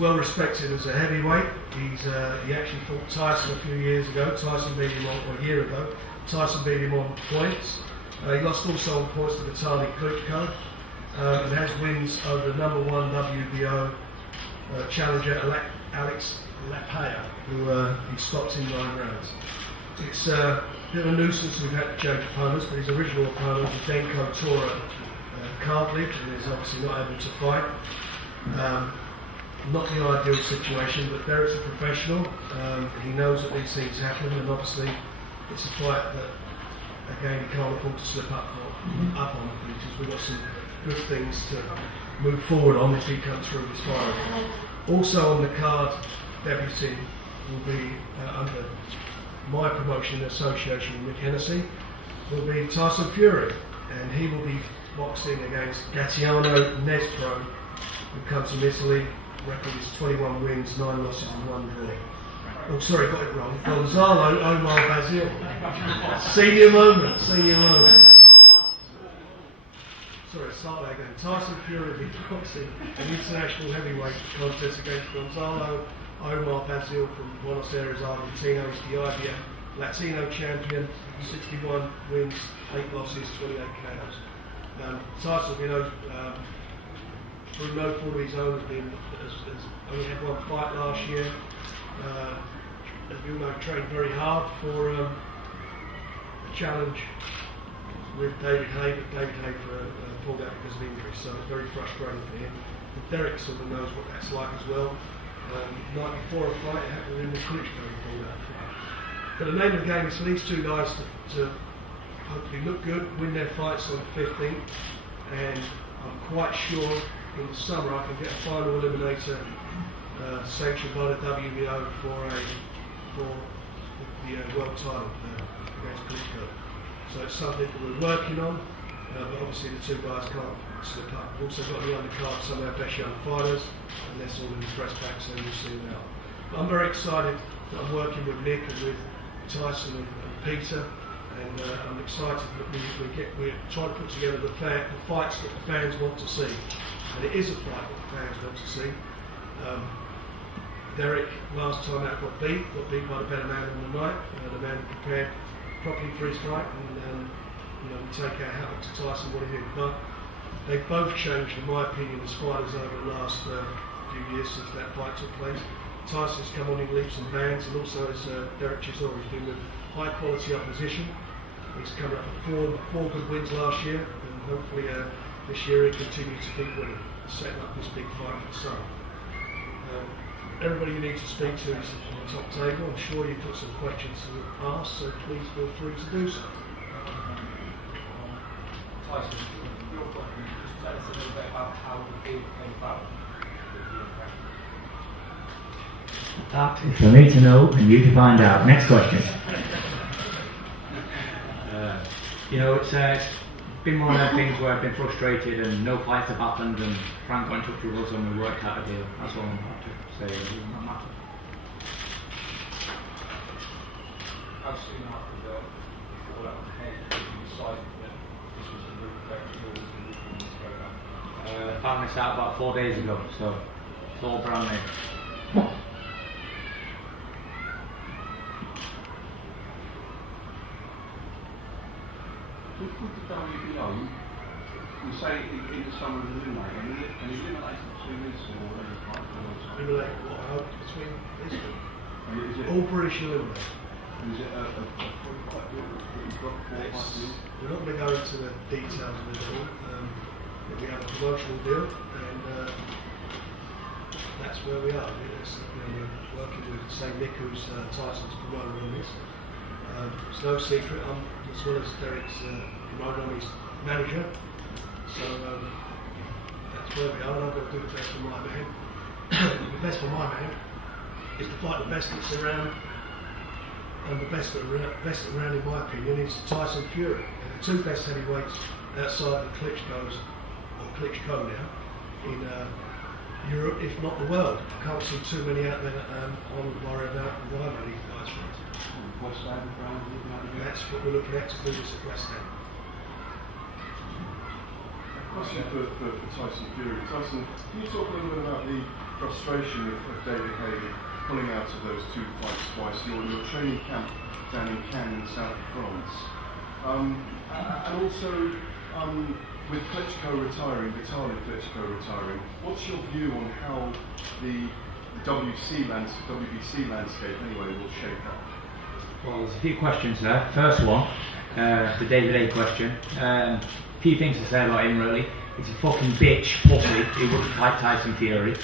well respected as a heavyweight. He actually fought Tyson a few years ago. Tyson beat him on, or a year ago. Tyson beat him on points. He lost also on points to Vitaly Klitschko, and has wins over the #1 WBO challenger Alex Lapaya, who he stopped in 9 rounds. It's a bit of a nuisance we've had to change opponents, but his original opponent, Denko Tora, cartilage, and is obviously not able to fight. Not the ideal situation, but Derek's a professional. He knows that these things happen, and obviously it's a fight that, again, he can't afford to slip up on, because we've got some good things to move forward on if he comes through this fight. Also on the card, debuting will be under my promotion in association with Mick Hennessy, will be Tyson Fury, and he will be boxing against Gaetano Nespro, who comes from Italy. Record is 21 wins, 9 losses and 1 draw. Oh, sorry, got it wrong. Gonzalo Omar Basil. Senior moment. Sorry, start that again. Tyson Fury will be boxing an international heavyweight contest against Gonzalo Omar Basil from Buenos Aires, Argentina. He's the IBF Latino champion, 61 wins, 8 losses, 28 KOs. Tyson, you know, through no fault of his own, has only had 1 fight last year. As you know, trained very hard for a challenge with David Hay, but David Hay pulled out because of injury, so it's very frustrating for him. But Derek sort of knows what that's like as well. Night before a fight, it happened in the Klitschko, he pulled out. But the name of the game is for these two guys to hopefully look good, win their fights on the 15th, and I'm quite sure in the summer I can get a final eliminator sanctioned by the WBO for the world title against Klitschko. So it's something that we're working on, but obviously the two guys can't slip up. We've also got the undercard, some of our best young fighters, and that's all in the press pack, so you'll see it now. But I'm very excited that I'm working with Mick and with Tyson and Peter, and I'm excited that we're trying to put together the fights that the fans want to see. And it is a fight that the fans want to see. Derek, last time out, got beat by the better man on the night, the man who prepared properly for his fight, and you know, we take our hat off to Tyson, what he did. But they've both changed, in my opinion, as fighters over the last few years since that fight took place. Tyson's come on in leaps and bounds, and also as DERECK CHISORA, he's been with high quality opposition. He's come up with four good wins last year, and hopefully this year he continues to keep winning, setting up this big fight for the summer. Everybody you need to speak to is on the top table. I'm sure you've got some questions to ask, so please feel free to do so. Tyson, real quickly, just tell us a little bit about how the deal came about. That is for me to know and you to find out. Next question. You know, it's been one of those things where I've been frustrated and no fights have happened, and Frank got in touch with us and we worked out a deal. That's all I'm about to say. It does not matter. How soon after before that was made, did you decide that this was the route that you were going to go down? I found this out about 4 days ago, so it's all brand new. With the WBO, you say in the summer of eliminate, and eliminate for 2 weeks or whatever it's like. Eliminate what I hope between these two. Is it All British eliminate. Is it a full fight deal that you've got 4 fight deals? We're not going to go into the details of it all. We have a promotional deal, and that's where we are. We're working with, say, Mick, who's Tyson's promoter on this. It's no secret, I'm, as well as Derek's promoter, I'm his manager. So that's where we are, and I've got to do the best for my man. The best for my man is to fight the best that's around, and the best that's around, in my opinion, is Tyson Fury. And the 2 best heavyweights outside the Klitschko's, or Klitschko now, in Europe, if not the world. I can't see too many out there that I would worry about with either of these guys for us. West Ham, Brown, That's what we're looking at to do this at West Ham. Question for Tyson Fury. Tyson, can you talk a little bit about the frustration of David Hagan pulling out of those two fights twice. Your training camp down in Cannes in the south of France. And also, with Klitschko retiring, Vitaly Klitschko retiring, what's your view on how the WBC landscape anyway will shape up? Well, there's a few questions there. First one, the David A question. Few things to say about him really. He's a fucking bitch, pussy. He wouldn't fight Tyson Fury.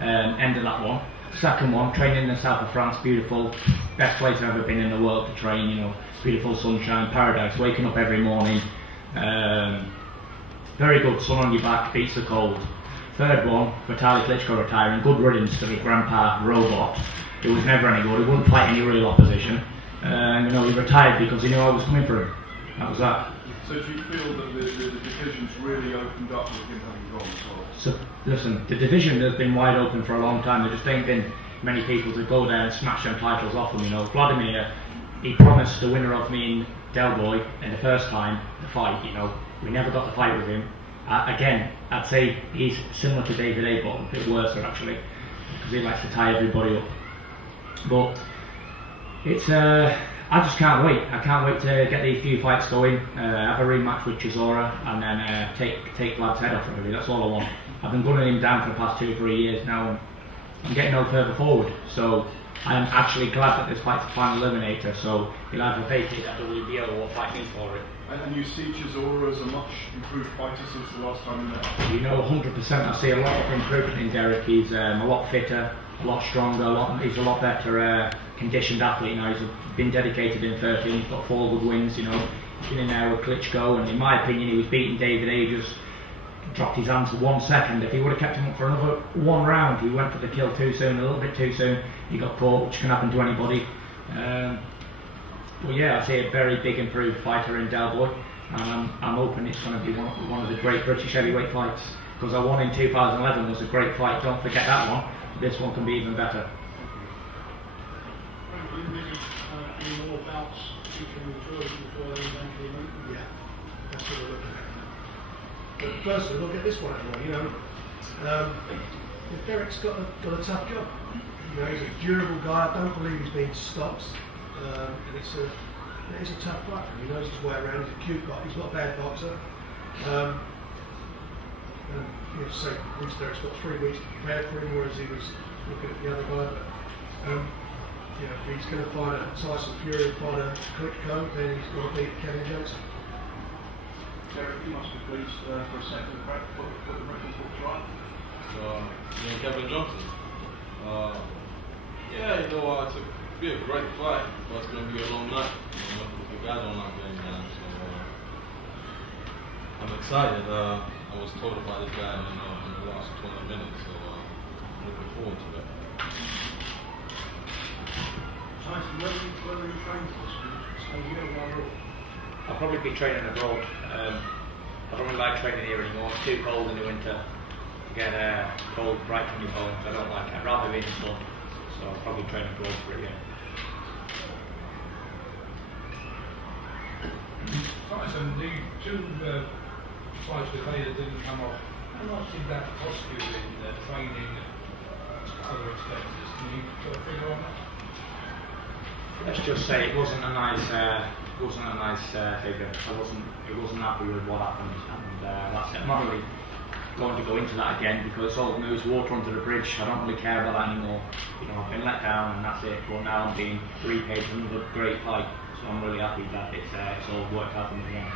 End of that one. Second one, training in the south of France, beautiful. Best place I've ever been in the world to train, you know. Beautiful sunshine, paradise, waking up every morning. Very good, sun on your back, beats the cold. Third one, Vitaly Klitschko retiring, good riddance to the grandpa robot. He was never any good, he wouldn't fight any real opposition. You know, he retired because he knew I was coming for him. That was that. So do you feel that the division's really opened up with him having gone as well? So, listen, the division has been wide open for a long time. There just ain't been many people to go there and smash them titles off him, you know. Vladimir, he promised the winner of me and Del Boy in the first time the fight, you know. We never got the fight with him. Again, I'd say he's similar to David A, but a bit worse actually, because he likes to tie everybody up. But it's I just can't wait. I can't wait to get these few fights going, have a rematch with Chisora, and then take Vlad's head off. Really, that's all I want. I've been gunning him down for the past 2 or 3 years now, and I'm getting no further forward. So I'm actually glad that this fight's a final eliminator. So he'll either vacate that WBO or fight me for it. And you see Chisora as a much improved fighter since the last time you met? You know, 100%. I see a lot of improvement in Derek. He's a lot fitter, a lot stronger, he's a lot better conditioned athlete now. He's been dedicated in 13, he's got 4 good wins, you know. He's been in there with Klitschko, and in my opinion he was beating David A, just dropped his hands for 1 second. If he would have kept him up for another 1 round, he went for the kill too soon, a little bit too soon. He got caught, which can happen to anybody. Well, yeah, I see a very big improved fighter in Del Boy, and I'm hoping it's going to be one of the great British heavyweight fights, because I won in 2011 was a great fight, don't forget that one. This one can be even better. Any more bouts featuring the George before they eventually meet? Yeah, that's what we're looking at. But firstly, look at this one anyway, you know. Derek's got a tough job. You know, he's a durable guy, I don't believe he's been stopped. And it's a tough fight for him. He knows his way around, he's a cute guy, he's not a bad boxer. And you know, say, Bruce Derek's got 3 weeks to prepare for him, whereas he was looking at the other guy. But you know, if he's going to fight a Tyson Fury and fight a Klitschko, then he's got to beat Kevin Johnson. Derek, you must be pleased for a second break, put the record books right. Kevin Johnson. Yeah, you know, it's be a great fight, but it's going to be a long night. You know, the guys don't like getting down, so I'm excited. I was told about this guy in the last 20 minutes, so I'm looking forward to it. Tyson, where are you training for this? I'll probably be training abroad. I don't really like training here anymore. It's too cold in the winter to get cold right from your bones. I don't like it. I'd rather be in the sun. So I'll probably train abroad for it again. Tyson, the 2 fights with Vader didn't come off. How much did that cost you in training and other expenses? Can you put a figure on that? Let's just say it wasn't a nice figure. It wasn't happy with what happened, and that's it. I'm not really going to go into that again because it's old news, water under the bridge. I don't really care about that anymore. You know, I've been let down and that's it. But now I'm being repaid for another great fight, so I'm really happy that it's all worked out for me again.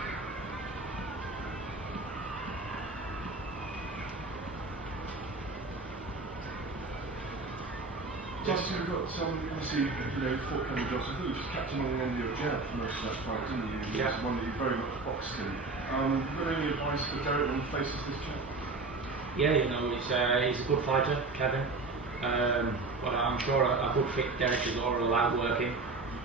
Tyson, you've got obviously, you know, fought Kevin Johnson. I think you was captain on the end of your jab for most of that fight, didn't you? Yeah. It was one that you very much boxed in. Got any advice for Derek when he faces this chap? Yeah, you know, he's a good fighter, Kevin. But I'm sure a good fit Derek Chisora will outwork him.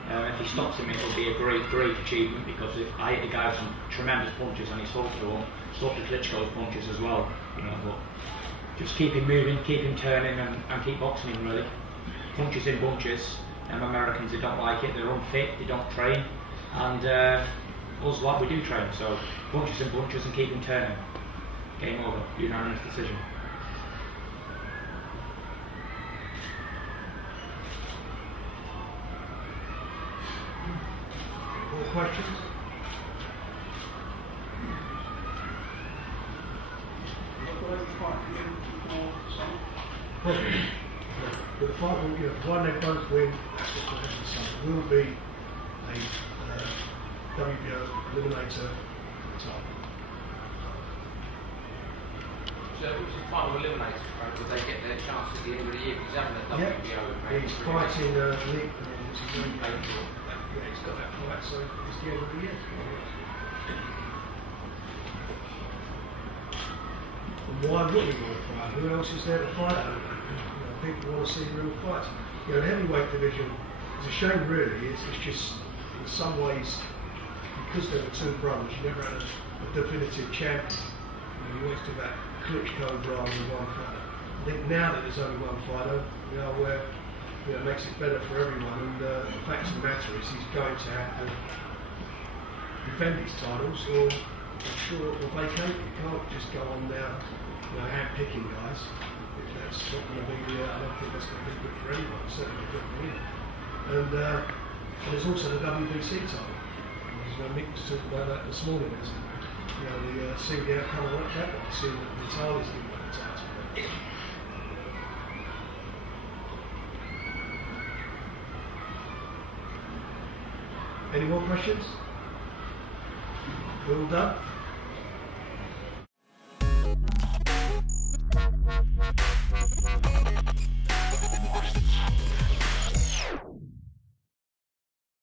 If he stops him, it'll be a great achievement because I hit the guy with some tremendous punches and he stuck to him, stuck to Klitschko's punches as well. You know, but just keep him moving, keep him turning, and keep boxing him really. Punches in bunches. Americans, they don't like it. They're unfit. They don't train, and us lot we do train. So punches in bunches and keep him turning. Game over. Unanimous decision. More questions? Probably. But the fight will, one they both win, that's what's going to happen. So it will be a WBO eliminator for the title. So if it was a final eliminator, Frank, would they get their chance at the end of the year? Because he's having a WBO. He's fighting League, which is in April. Yeah, he's got that fight, so it's the end of the year. And why would he want to fight? Who else is there to fight? People want to see real fights. The heavyweight division is a shame, really. It's just, in some ways, because there were two brothers, you never had a definitive champion. You always do that Klitschko rather than one fighter. I think now that there's only one fighter, where it makes it better for everyone. And the fact of the matter is, he's going to have to defend his titles, or vacate. You can't just go on now, hand picking guys. That's not going to be. I don't think that's going to be good for anyone. Certainly good for him. And there's also the WBC title. Mick was talking about that this morning. See the outcome of that one. See that Vitaly's going to win the title. Any more questions? We're all done.